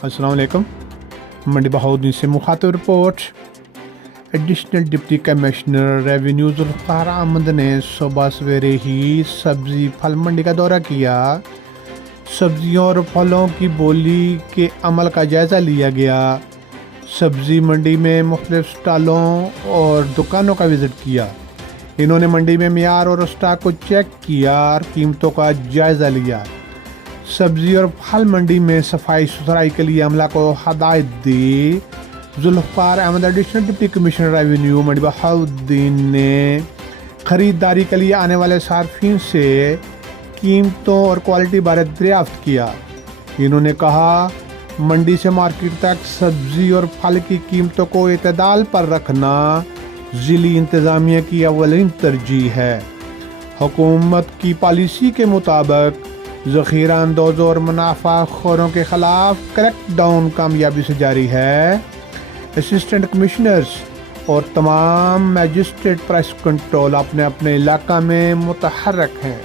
अस्सलाम वालेकुम। मंडी बहाउद्दीन से मुखातिब report. Additional deputy commissioner revenue Zulfiqar Ahmad ने सुबह सवेरे ही सब्ज़ी फल मंडी का दौरा किया। सब्जियों और फलों की बोली के अमल का जायज़ा लिया गया। सब्ज़ी मंडी में मुख्तलिफ स्टॉलों और दुकानों का विज़िट किया। इन्होंने मंडी में मियार और स्टॉक को चेक किया और कीमतों का जायज़ा लिया। सब्जी और फल मंडी में सफाई सुथराई के लिए अमला को हदायत दी। Zulfiqar Ahmed additional deputy commissioner revenue Mandi Bahauddin ने खरीदारी के लिए आने वाले सार्फिन से कीमतों और क्वालिटी बारे दरियाफ्त किया। इन्होंने कहा, मंडी से मार्केट तक सब्जी और फल की कीमतों को एतदाल पर रखना ज़िली इंतज़ामिया की अव्वलीन तरजीह है। हुकूमत की पॉलिसी के मुताबिक ज़ख़ीरा अंदोज़ों और मुनाफाखोरों के ख़िलाफ़ क्रैकडाउन कामयाबी से जारी है। असिस्टेंट कमिश्नर्स और तमाम मजिस्ट्रेट प्राइस कंट्रोल अपने अपने इलाका में मुतहर्रिक हैं।